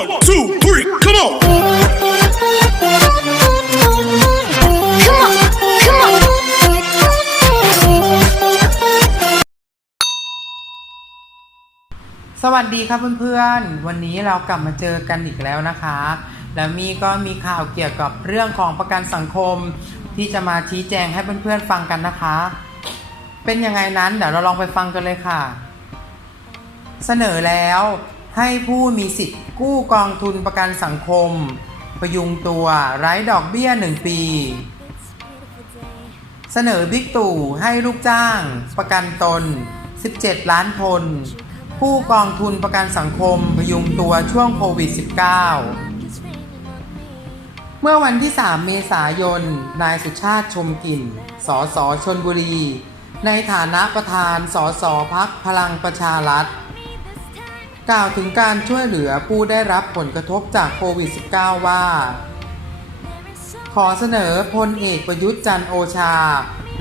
One, two, three, come on. Come on, come on. สวัสดีครับเพื่อนๆ วันนี้เรากลับมาเจอกันอีกแล้วนะคะ แล้วมีก็มีข่าวเกี่ยวกับเรื่องของประกันสังคม ที่จะมาชี้แจงให้เพื่อนๆฟังกันนะคะ เป็นยังไงนั้นเดี๋ยวเราลองไปฟังกันเลยค่ะ เสนอแล้ว ให้ผู้มีสิทธิ์กู้กองทุนประกันสังคม ประยุงตัวไร้ดอกเบี้ย 1 ปี เสนอบิ๊กตู่ให้ลูกจ้าง ประกันตน 17 ล้านคน ผู้กองทุนประกันสังคมพยุงตัวช่วงโควิด -19 เมื่อวันที่ 3 เมษายน นายสุชาติชมกลิ่น สสชนบุรี ในฐานะประธานสสพักพลังประชารัฐ กล่าวถึงการช่วยเหลือผู้ได้รับผลกระทบจากโควิด -19 ว่า ขอเสนอพลเอกประยุทธ์จันโอชา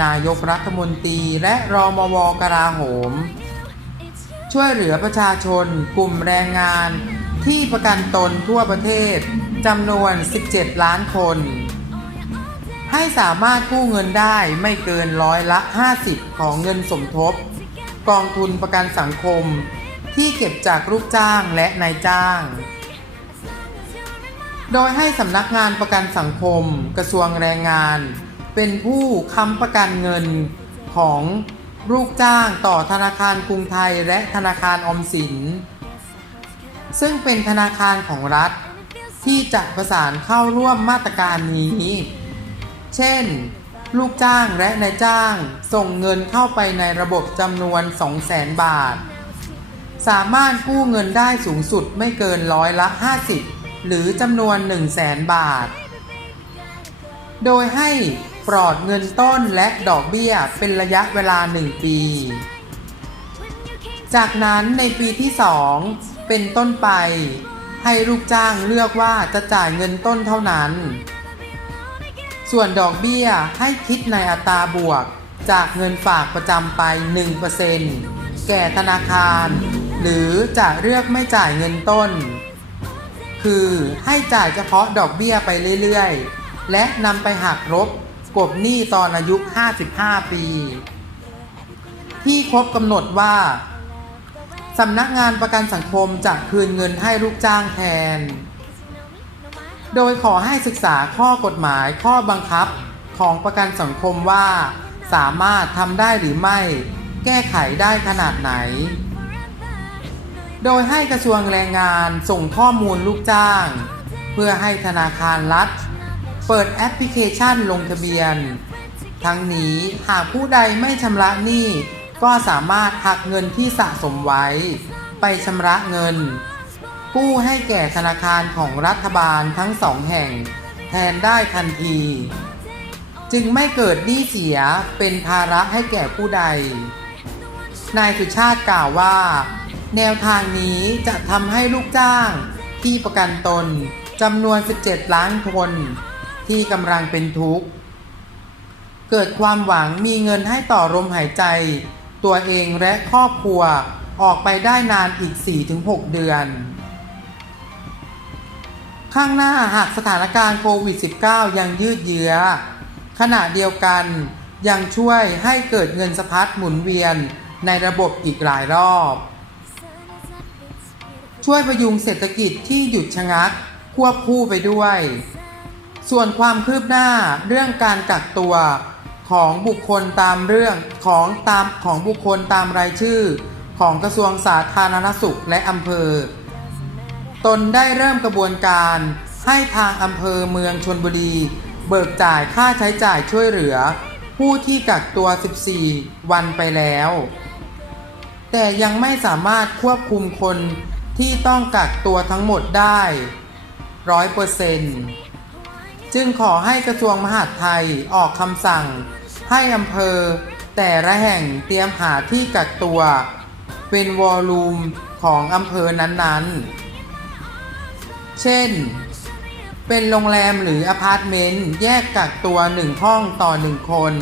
นายกรัฐมนตรีและรอมวกราโหม ช่วยเหลือประชาชนกลุ่มแรงงาน ที่ประกันตนทั่วประเทศจำนวน 17 ล้านคน ให้สามารถกู้เงินได้ไม่เกินร้อยละ 50 ของเงินสมทบ กองทุนประกันสังคม ที่เก็บจากลูกจ้างและนายจ้าง โดยให้สำนักงานประกันสังคม กระทรวงแรงงาน เป็นผู้ค้ำประกันเงินของลูกจ้างต่อธนาคารกรุงไทยและธนาคารอมสิน ซึ่งเป็นธนาคารของรัฐ ที่จะประสานเข้าร่วมมาตรการนี้ เช่น ลูกจ้างและนายจ้างส่งเงินเข้าไปในระบบจำนวน 200,000 บาท สามารถกู้เงินได้สูงสุดไม่เกินร้อยละ 50 หรือจำนวน 1 0 0 0 0 0 บาท โดยให้ปลอดเงินต้นและดอกเบี้ยเป็นระยะเวลา 1 ปี จากนั้นในปีที่ 2 เป็นต้นไป ให้ลูกจ้างเลือกว่าจะจ่ายเงินต้นเท่านั้น ส่วนดอกเบี้ยให้คิดในอัตราบวกจากเงินฝากประจำไป 1%แก่ธนาคาร หรือจะเลือกไม่จ่ายเงินต้น คือให้จ่ายเฉพาะดอกเบี้ยไปเรื่อยๆ และนำไปหักลบกบหนี้ตอนอายุ 55 ปี ที่ครบกำหนดว่าสำนักงานประกันสังคมจะคืนเงินให้ลูกจ้างแทน โดยขอให้ศึกษาข้อกฎหมายข้อบังคับของประกันสังคมว่า สามารถทำได้หรือไม่ แก้ไขได้ขนาดไหน โดยให้กระทรวงแรงงานส่งข้อมูลลูกจ้าง เพื่อให้ธนาคารรัฐ เปิดแอปพลิเคชันลงทะเบียน ทั้งนี้หากผู้ใดไม่ชำระหนี้ก็สามารถหักเงินที่สะสมไว้ ไปชำระเงิน กู้ให้แก่ธนาคารของรัฐบาลทั้งสองแห่ง แทนได้ทันที จึงไม่เกิดหนี้เสียเป็นภาระให้แก่ผู้ใด นายสุชาติกล่าวว่า แนวทางนี้จะทำให้ลูกจ้างที่ประกันตนจำนวน 17 ล้านคนที่กำลังเป็นทุกข์ เกิดความหวังมีเงินให้ต่อลมหายใจ ตัวเองและครอบครัวออกไปได้นานอีก 4-6 เดือน ข้างหน้าหากสถานการณ์โควิด -19 ยังยืดเยื้อ ขณะเดียวกันยังช่วยให้เกิดเงินสะพัดหมุนเวียนในระบบอีกหลายรอบ ช่วยประยุงเศรษฐกิจที่หยุดชะงักควบคู่ไปด้วย ส่วนความคืบหน้าเรื่องการกักตัวของบุคคลตามเรื่องของตามของบุคคลตามรายชื่อ ของกระทรวงสาธารณสุขและอำเภอ ตนได้เริ่มกระบวนการให้ทางอำเภอเมืองชนบุรี เบิกจ่ายค่าใช้จ่ายช่วยเหลือ ผู้ที่กักตัว 14 วันไปแล้ว แต่ยังไม่สามารถควบคุมคน ที่ต้องกักตัวทั้งหมดได้ร้อยเปอร์เซนต์จึงขอให้กระทรวงมหาดไทยออกคำสั่ง ให้อำเภอแต่ละแห่งเตรียมหาที่กักตัว เป็นวอลลุ่มของอำเภอนั้นๆ เช่น เป็นโรงแรมหรืออพาร์ตเมนต์แยกกักตัวหนึ่งห้องต่อหนึ่งคน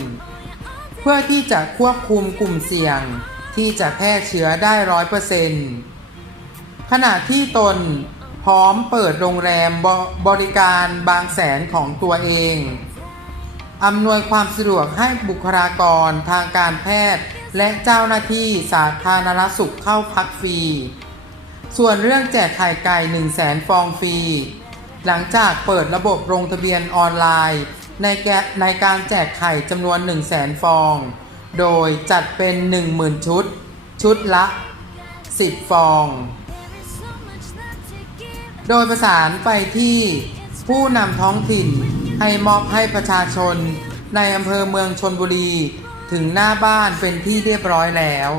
เพื่อที่จะควบคุมกลุ่มเสี่ยงที่จะแพร่เชื้อได้ร้อยเปอร์เซ็นต์ ขณะที่ตนพร้อมเปิดโรงแรมบบริการบางแสนของตัวเอง อำนวยความสะดวกให้บุคลากรทางการแพทย์ และเจ้าหน้าที่สาธารณสุขเข้าพักฟรี ส่วนเรื่องแจกไข่ไก่1 0 0 0 0แสนฟองฟรี หลังจากเปิดระบบลงทะเบียนออนไลน์ ในแกในการแจกไข่จำนวน 1 0 0 0 0แสนฟอง โดยจัดเป็น 10,000 ชุด ชุดละ 10 ฟอง โดยประสานไปที่ผู้นำท้องถิ่นให้มอบให้ประชาชน ในอำเภอเมืองชนบุรี ถึงหน้าบ้านเป็นที่เรียบร้อยแล้ว